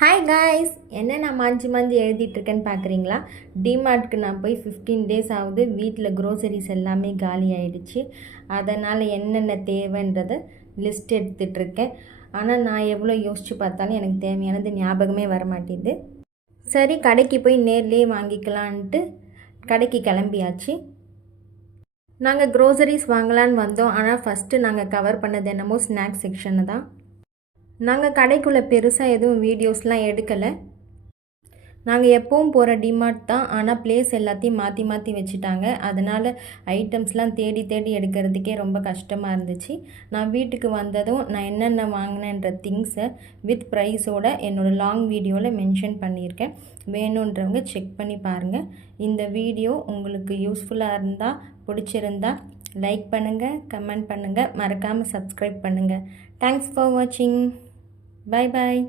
Hi guys, என்ன நான் மாஞ்சி எழுதிட்டுருக்கேன்னு பார்க்குறீங்களா? டிமார்ட்க்கு நான் போய் 15 டேஸ் ஆகுது. வீட்டில் க்ரோசரிஸ் எல்லாமே காலி ஆகிடுச்சு. அதனால் என்னென்ன தேவைன்றதை லிஸ்ட் எடுத்துகிட்ருக்கேன். ஆனால் நான் எவ்வளோ யோசித்து பார்த்தாலும் எனக்கு தேவையானது ஞாபகமே வர மாட்டேங்குது. சரி, கடைக்கு போய் நேர்லேயே வாங்கிக்கலான்ட்டு கடைக்கு கிளம்பியாச்சு. நாங்கள் க்ரோசரிஸ் வாங்கலான்னு வந்தோம். ஆனால் ஃபஸ்ட்டு நாங்கள் கவர் பண்ணது என்னமோ ஸ்நாக்ஸ் செக்ஷனை தான். நாங்கள் கடைக்குள்ளே பெருசாக எதுவும் வீடியோஸ்லாம் எடுக்கலை. நாங்கள் எப்பவும் போகிற டிமார்ட் தான். ஆனால் பிளேஸ் எல்லாத்தையும் மாற்றி மாற்றி வச்சுட்டாங்க. அதனால் ஐட்டம்ஸ்லாம் தேடி தேடி எடுக்கிறதுக்கே ரொம்ப கஷ்டமாக இருந்துச்சு. நான் வீட்டுக்கு வந்ததும் நான் என்னென்ன வாங்கினேன்ற திங்ஸை வித் ப்ரைஸோட என்னோடய லாங் வீடியோவில் மென்ஷன் பண்ணியிருக்கேன். வேணுன்றவங்க செக் பண்ணி பாருங்கள். இந்த வீடியோ உங்களுக்கு யூஸ்ஃபுல்லாக இருந்தால், பிடிச்சிருந்தா லைக் பண்ணுங்கள், கமெண்ட் பண்ணுங்கள், மறக்காமல் சப்ஸ்கிரைப் பண்ணுங்கள். தேங்க்ஸ் ஃபார் வாட்சிங். Bye bye.